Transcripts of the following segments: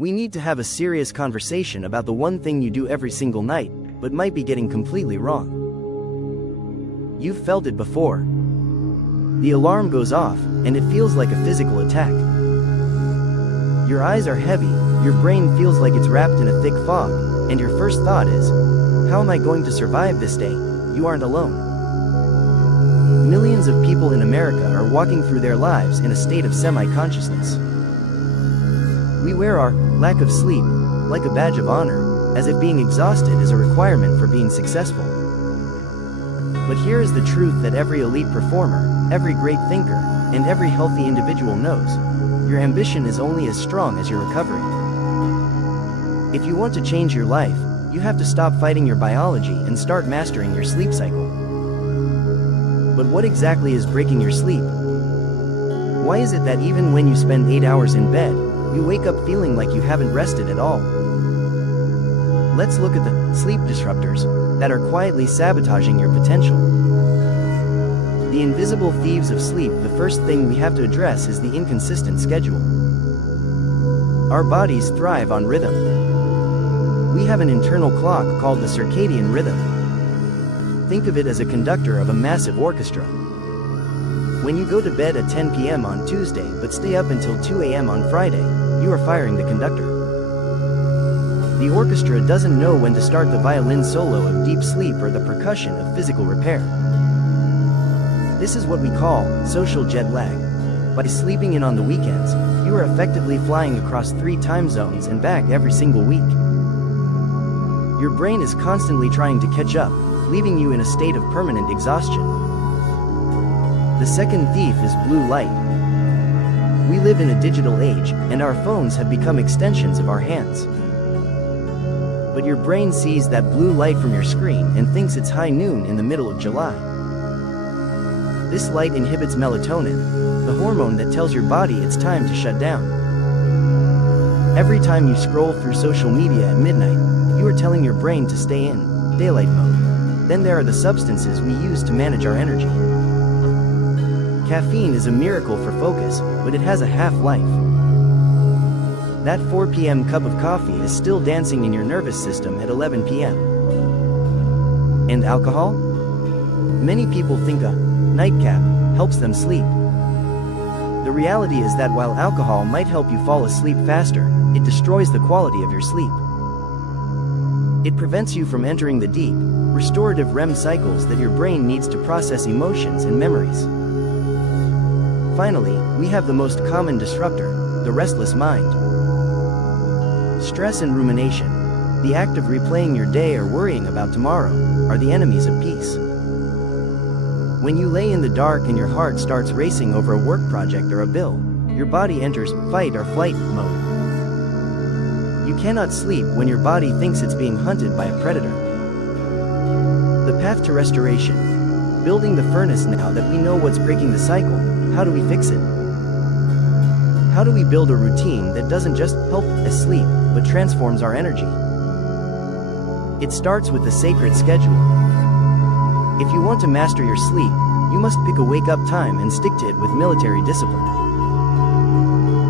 We need to have a serious conversation about the one thing you do every single night, but might be getting completely wrong. You've felt it before. The alarm goes off, and it feels like a physical attack. Your eyes are heavy, your brain feels like it's wrapped in a thick fog, and your first thought is, how am I going to survive this day? You aren't alone. Millions of people in America are walking through their lives in a state of semi-consciousness. We wear our lack of sleep like a badge of honor, as if being exhausted is a requirement for being successful. But here is the truth that every elite performer, every great thinker, and every healthy individual knows: your ambition is only as strong as your recovery. If you want to change your life, you have to stop fighting your biology and start mastering your sleep cycle. But what exactly is breaking your sleep? Why is it that even when you spend 8 hours in bed, you wake up feeling like you haven't rested at all? Let's look at the sleep disruptors that are quietly sabotaging your potential. The invisible thieves of sleep. The first thing we have to address is the inconsistent schedule. Our bodies thrive on rhythm. We have an internal clock called the circadian rhythm. Think of it as a conductor of a massive orchestra. When you go to bed at 10 p.m. on Tuesday but stay up until 2 a.m. on Friday, you are firing the conductor. The orchestra doesn't know when to start the violin solo of deep sleep or the percussion of physical repair. This is what we call social jet lag. By sleeping in on the weekends, you are effectively flying across 3 time zones and back every single week. Your brain is constantly trying to catch up, leaving you in a state of permanent exhaustion. The second thief is blue light. We live in a digital age, and our phones have become extensions of our hands. But your brain sees that blue light from your screen and thinks it's high noon in the middle of July. This light inhibits melatonin, the hormone that tells your body it's time to shut down. Every time you scroll through social media at midnight, you are telling your brain to stay in daylight mode. Then there are the substances we use to manage our energy. Caffeine is a miracle for focus, but it has a half-life. That 4 p.m. cup of coffee is still dancing in your nervous system at 11 p.m. And alcohol? Many people think a nightcap helps them sleep. The reality is that while alcohol might help you fall asleep faster, it destroys the quality of your sleep. It prevents you from entering the deep, restorative REM cycles that your brain needs to process emotions and memories. Finally, we have the most common disruptor, the restless mind. Stress and rumination, the act of replaying your day or worrying about tomorrow, are the enemies of peace. When you lay in the dark and your heart starts racing over a work project or a bill, your body enters fight or flight mode. You cannot sleep when your body thinks it's being hunted by a predator. The path to restoration. Building the furnace. Now that we know what's breaking the cycle, how do we fix it? How do we build a routine that doesn't just help us sleep, but transforms our energy? It starts with the sacred schedule. If you want to master your sleep, you must pick a wake-up time and stick to it with military discipline.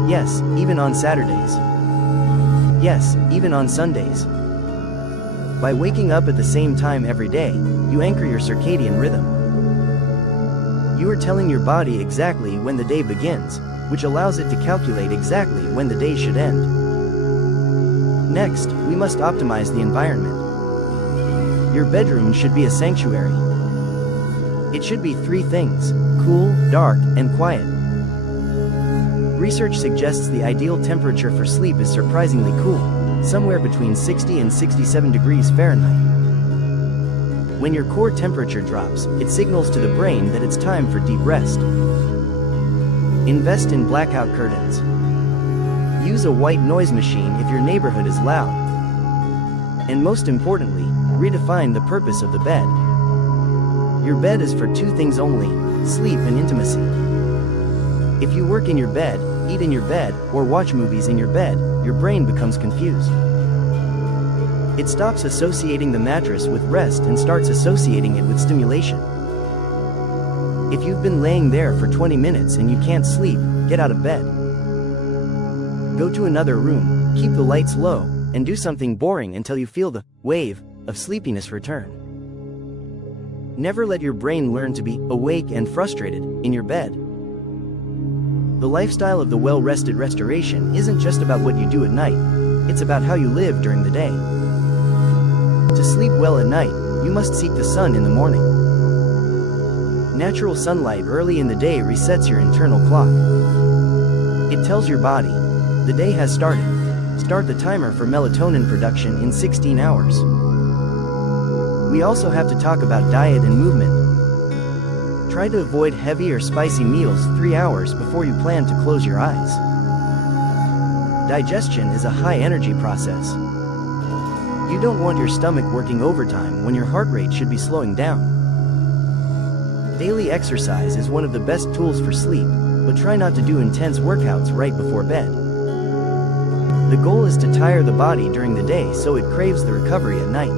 Yes, even on Saturdays. Yes, even on Sundays. By waking up at the same time every day, you anchor your circadian rhythm. You are telling your body exactly when the day begins, which allows it to calculate exactly when the day should end. Next, we must optimize the environment. Your bedroom should be a sanctuary. It should be 3 things: cool, dark, and quiet. Research suggests the ideal temperature for sleep is surprisingly cool, somewhere between 60 and 67 degrees Fahrenheit. When your core temperature drops, it signals to the brain that it's time for deep rest. Invest in blackout curtains. Use a white noise machine if your neighborhood is loud. And most importantly, redefine the purpose of the bed. Your bed is for 2 things only: sleep and intimacy. If you work in your bed, eat in your bed, or watch movies in your bed, your brain becomes confused. It stops associating the mattress with rest and starts associating it with stimulation. If you've been laying there for 20 minutes and you can't sleep, get out of bed. Go to another room. Keep the lights low, and do something boring until you feel the wave of sleepiness return. Never let your brain learn to be awake and frustrated in your bed. The lifestyle of the well-rested restoration isn't just about what you do at night, it's about how you live during the day. To sleep well at night, you must seek the sun in the morning. Natural sunlight early in the day resets your internal clock. It tells your body, the day has started. Start the timer for melatonin production in 16 hours. We also have to talk about diet and movement. Try to avoid heavy or spicy meals 3 hours before you plan to close your eyes. Digestion is a high-energy process. You don't want your stomach working overtime when your heart rate should be slowing down. Daily exercise is one of the best tools for sleep, but try not to do intense workouts right before bed. The goal is to tire the body during the day so it craves the recovery at night.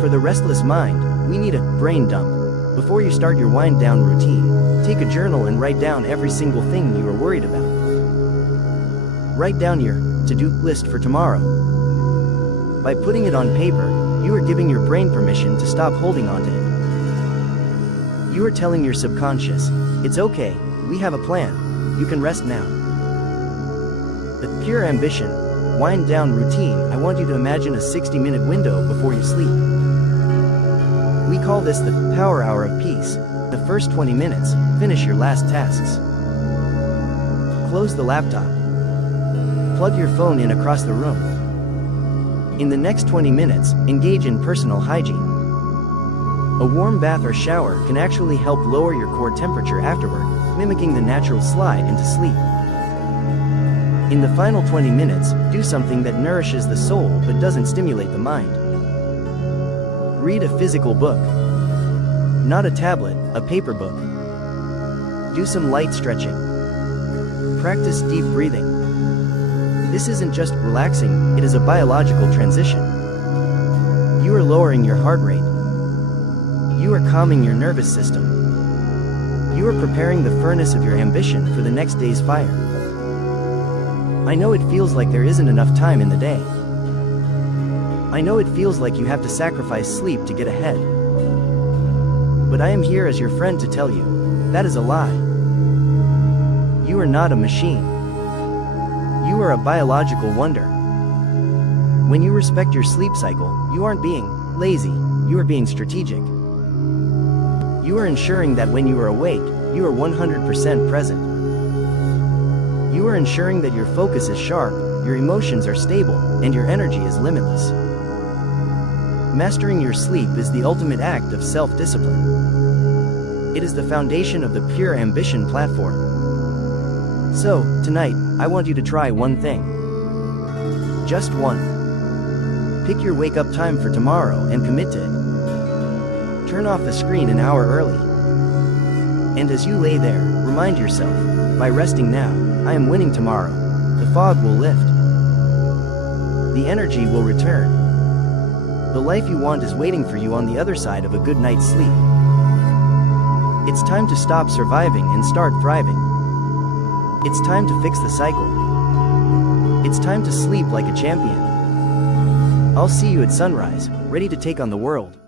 For the restless mind, we need a brain dump. Before you start your wind-down routine, take a journal and write down every single thing you are worried about. Write down your to-do list for tomorrow. By putting it on paper, you are giving your brain permission to stop holding on to it. You are telling your subconscious, it's okay, we have a plan, you can rest now. The pure ambition, wind-down routine. I want you to imagine a 60-minute window before you sleep. We call this the power hour of peace. The first 20 minutes, finish your last tasks. Close the laptop. Plug your phone in across the room. In the next 20 minutes, engage in personal hygiene. A warm bath or shower can actually help lower your core temperature afterward, mimicking the natural slide into sleep. In the final 20 minutes, do something that nourishes the soul but doesn't stimulate the mind. Read a physical book. Not a tablet, a paper book. Do some light stretching. Practice deep breathing. This isn't just relaxing, it is a biological transition. You are lowering your heart rate. You are calming your nervous system. You are preparing the furnace of your ambition for the next day's fire. I know it feels like there isn't enough time in the day. I know it feels like you have to sacrifice sleep to get ahead. But I am here as your friend to tell you, that is a lie. You are not a machine. You are a biological wonder. When you respect your sleep cycle, you aren't being lazy, you are being strategic. You are ensuring that when you are awake, you are 100% present. You are ensuring that your focus is sharp, your emotions are stable, and your energy is limitless. Mastering your sleep is the ultimate act of self-discipline. It is the foundation of the Pure Ambition platform. So, tonight, I want you to try one thing. Just one. Pick your wake-up time for tomorrow and commit to it. Turn off the screen an hour early. And as you lay there, remind yourself, by resting now, I am winning tomorrow. The fog will lift. The energy will return. The life you want is waiting for you on the other side of a good night's sleep. It's time to stop surviving and start thriving. It's time to fix the cycle. It's time to sleep like a champion. I'll see you at sunrise, ready to take on the world.